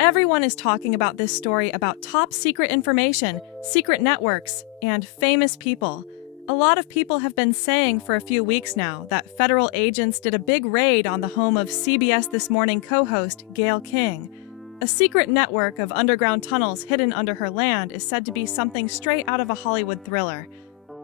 Everyone is talking about this story about top secret information, secret networks, and famous people. A lot of people have been saying for a few weeks now that federal agents did a big raid on the home of CBS This Morning co-host Gayle King. A secret network of underground tunnels hidden under her land is said to be something straight out of a Hollywood thriller.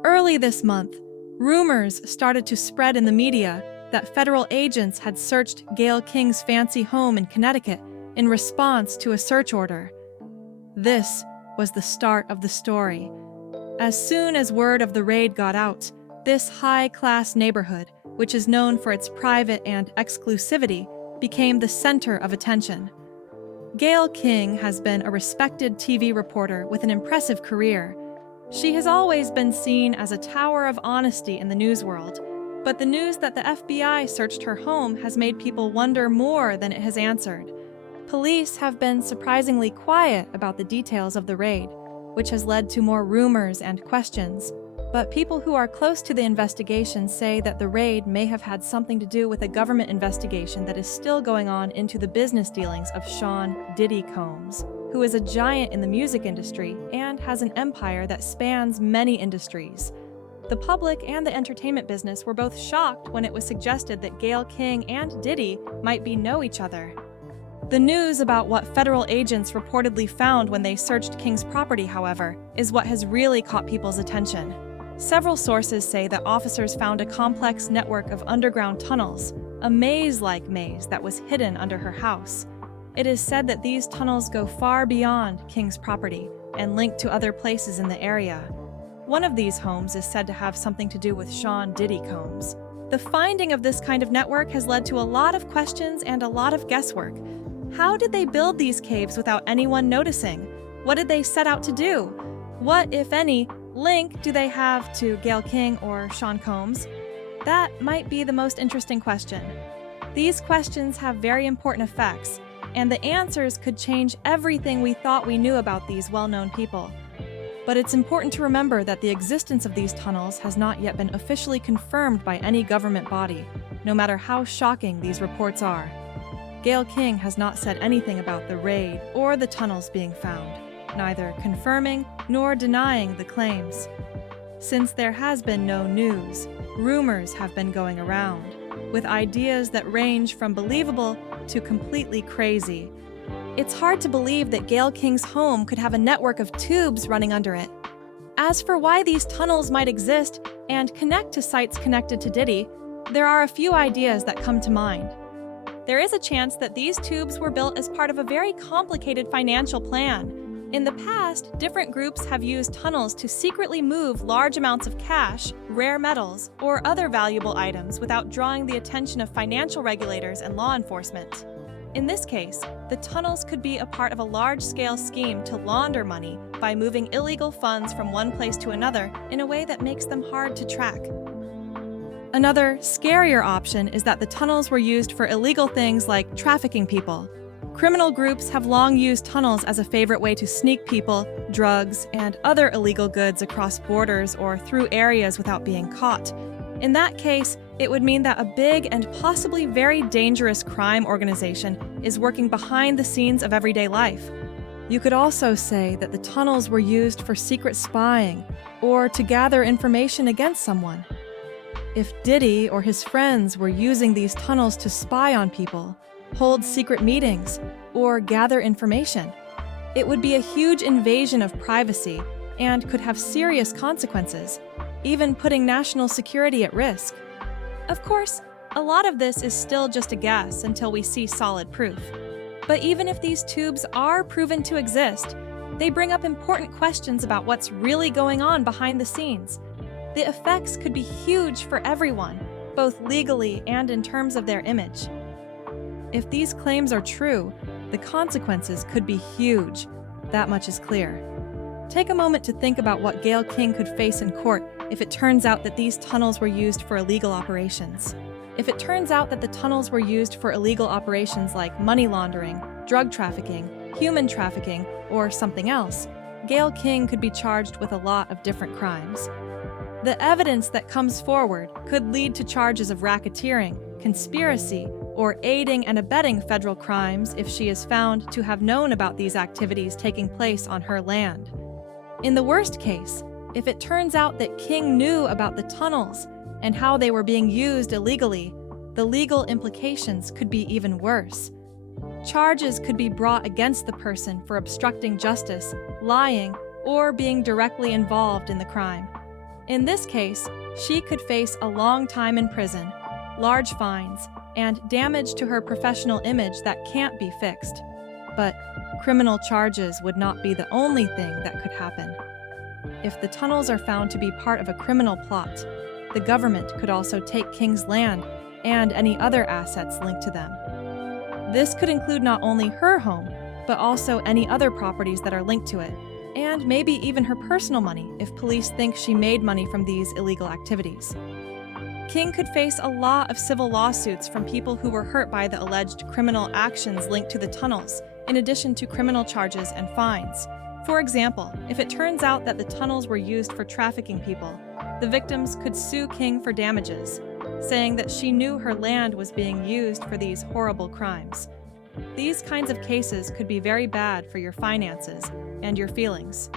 Early this month, rumors started to spread in the media that federal agents had searched Gayle King's fancy home in Connecticut in response to a search order. This was the start of the story. As soon as word of the raid got out, this high-class neighborhood, which is known for its private and exclusivity, became the center of attention. Gayle King has been a respected TV reporter with an impressive career. She has always been seen as a tower of honesty in the news world, but the news that the FBI searched her home has made people wonder more than it has answered. Police have been surprisingly quiet about the details of the raid, which has led to more rumors and questions. But people who are close to the investigation say that the raid may have had something to do with a government investigation that is still going on into the business dealings of Sean Diddy Combs, who is a giant in the music industry and has an empire that spans many industries. The public and the entertainment business were both shocked when it was suggested that Gayle King and Diddy might know each other. The news about what federal agents reportedly found when they searched King's property, however, is what has really caught people's attention. Several sources say that officers found a complex network of underground tunnels, a maze-like maze that was hidden under her house. It is said that these tunnels go far beyond King's property and link to other places in the area. One of these homes is said to have something to do with Sean Diddy Combs. The finding of this kind of network has led to a lot of questions and a lot of guesswork. How did they build these caves without anyone noticing? What did they set out to do? What, if any, link do they have to Gayle King or Sean Combs? That might be the most interesting question. These questions have very important effects, and the answers could change everything we thought we knew about these well-known people. But it's important to remember that the existence of these tunnels has not yet been officially confirmed by any government body, no matter how shocking these reports are. Gayle King has not said anything about the raid or the tunnels being found, neither confirming nor denying the claims. Since there has been no news, rumors have been going around, with ideas that range from believable to completely crazy. It's hard to believe that Gayle King's home could have a network of tubes running under it. As for why these tunnels might exist and connect to sites connected to Diddy, there are a few ideas that come to mind. There is a chance that these tubes were built as part of a very complicated financial plan. In the past, different groups have used tunnels to secretly move large amounts of cash, rare metals, or other valuable items without drawing the attention of financial regulators and law enforcement. In this case, the tunnels could be a part of a large-scale scheme to launder money by moving illegal funds from one place to another in a way that makes them hard to track. Another, scarier option is that the tunnels were used for illegal things like trafficking people. Criminal groups have long used tunnels as a favorite way to sneak people, drugs, and other illegal goods across borders or through areas without being caught. In that case, it would mean that a big and possibly very dangerous crime organization is working behind the scenes of everyday life. You could also say that the tunnels were used for secret spying or to gather information against someone. If Diddy or his friends were using these tunnels to spy on people, hold secret meetings, or gather information, it would be a huge invasion of privacy and could have serious consequences, even putting national security at risk. Of course, a lot of this is still just a guess until we see solid proof. But even if these tubes are proven to exist, they bring up important questions about what's really going on behind the scenes. The effects could be huge for everyone, both legally and in terms of their image. If these claims are true, the consequences could be huge. That much is clear. Take a moment to think about what Gayle King could face in court if it turns out that these tunnels were used for illegal operations. If it turns out that the tunnels were used for illegal operations like money laundering, drug trafficking, human trafficking, or something else, Gayle King could be charged with a lot of different crimes. The evidence that comes forward could lead to charges of racketeering, conspiracy, or aiding and abetting federal crimes if she is found to have known about these activities taking place on her land. In the worst case, if it turns out that King knew about the tunnels and how they were being used illegally, the legal implications could be even worse. Charges could be brought against the person for obstructing justice, lying, or being directly involved in the crime. In this case, she could face a long time in prison, large fines, and damage to her professional image that can't be fixed. But criminal charges would not be the only thing that could happen. If the tunnels are found to be part of a criminal plot, the government could also take King's land and any other assets linked to them. This could include not only her home, but also any other properties that are linked to it, and maybe even her personal money if police think she made money from these illegal activities. King could face a lot of civil lawsuits from people who were hurt by the alleged criminal actions linked to the tunnels, in addition to criminal charges and fines. For example, if it turns out that the tunnels were used for trafficking people, the victims could sue King for damages, saying that she knew her land was being used for these horrible crimes. These kinds of cases could be very bad for your finances and your feelings.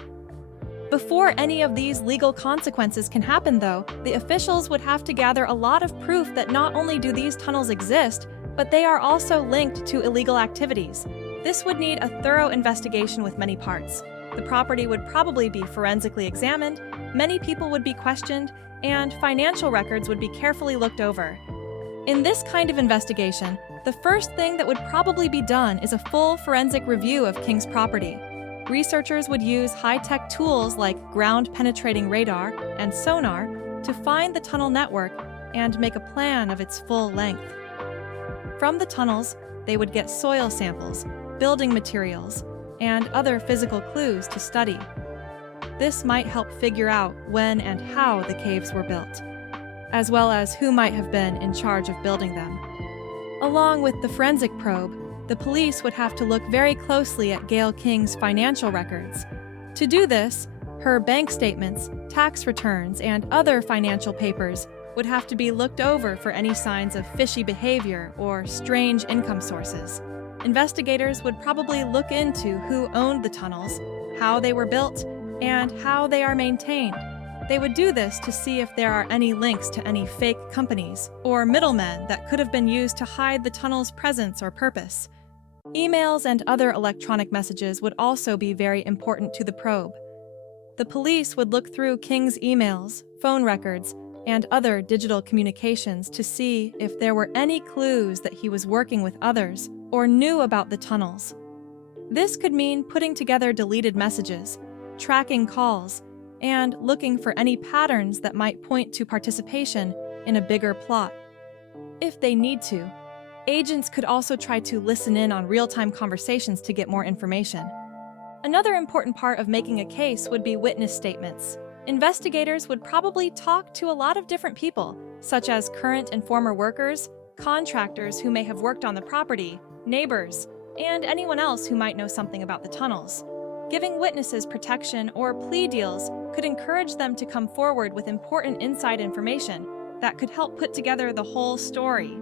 Before any of these legal consequences can happen, though, the officials would have to gather a lot of proof that not only do these tunnels exist, but they are also linked to illegal activities. This would need a thorough investigation with many parts. The property would probably be forensically examined, many people would be questioned, and financial records would be carefully looked over. In this kind of investigation, the first thing that would probably be done is a full forensic review of King's property. Researchers would use high-tech tools like ground-penetrating radar and sonar to find the tunnel network and make a plan of its full length. From the tunnels, they would get soil samples, building materials, and other physical clues to study. This might help figure out when and how the caves were built, as well as who might have been in charge of building them. Along with the forensic probe, the police would have to look very closely at Gayle King's financial records. To do this, her bank statements, tax returns, and other financial papers would have to be looked over for any signs of fishy behavior or strange income sources. Investigators would probably look into who owned the tunnels, how they were built, and how they are maintained. They would do this to see if there are any links to any fake companies or middlemen that could have been used to hide the tunnel's presence or purpose. Emails and other electronic messages would also be very important to the probe. The police would look through King's emails, phone records, and other digital communications to see if there were any clues that he was working with others or knew about the tunnels. This could mean putting together deleted messages, tracking calls, and looking for any patterns that might point to participation in a bigger plot. If they need to, agents could also try to listen in on real-time conversations to get more information. Another important part of making a case would be witness statements. Investigators would probably talk to a lot of different people, such as current and former workers, contractors who may have worked on the property, neighbors, and anyone else who might know something about the tunnels. Giving witnesses protection or plea deals could encourage them to come forward with important inside information that could help put together the whole story.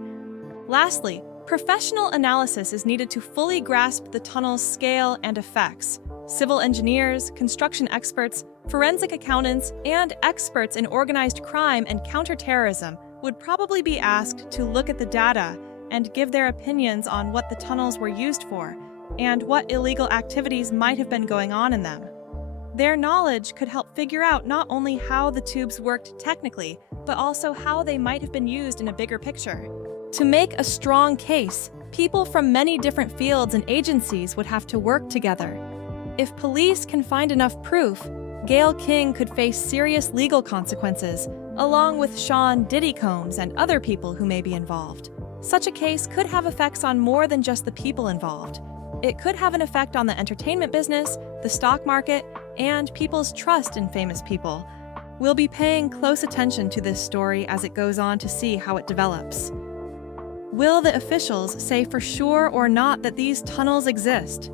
Lastly, professional analysis is needed to fully grasp the tunnel's scale and effects. Civil engineers, construction experts, forensic accountants, and experts in organized crime and counterterrorism would probably be asked to look at the data and give their opinions on what the tunnels were used for and what illegal activities might have been going on in them. Their knowledge could help figure out not only how the tubes worked technically, but also how they might have been used in a bigger picture. To make a strong case, people from many different fields and agencies would have to work together. If police can find enough proof, Gayle King could face serious legal consequences, along with Sean Diddy Combs and other people who may be involved. Such a case could have effects on more than just the people involved. It could have an effect on the entertainment business, the stock market, and people's trust in famous people. We'll be paying close attention to this story as it goes on to see how it develops. Will the officials say for sure or not that these tunnels exist?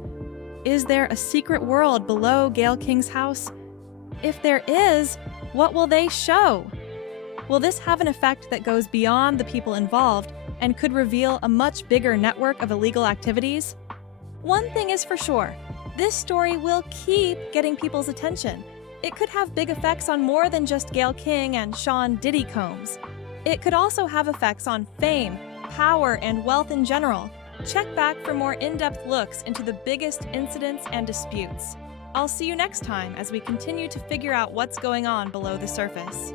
Is there a secret world below Gayle King's house? If there is, what will they show? Will this have an effect that goes beyond the people involved and could reveal a much bigger network of illegal activities? One thing is for sure, this story will keep getting people's attention. It could have big effects on more than just Gayle King and Sean Diddy Combs. It could also have effects on fame, power, and wealth in general. Check back for more in-depth looks into the biggest incidents and disputes. I'll see you next time as we continue to figure out what's going on below the surface.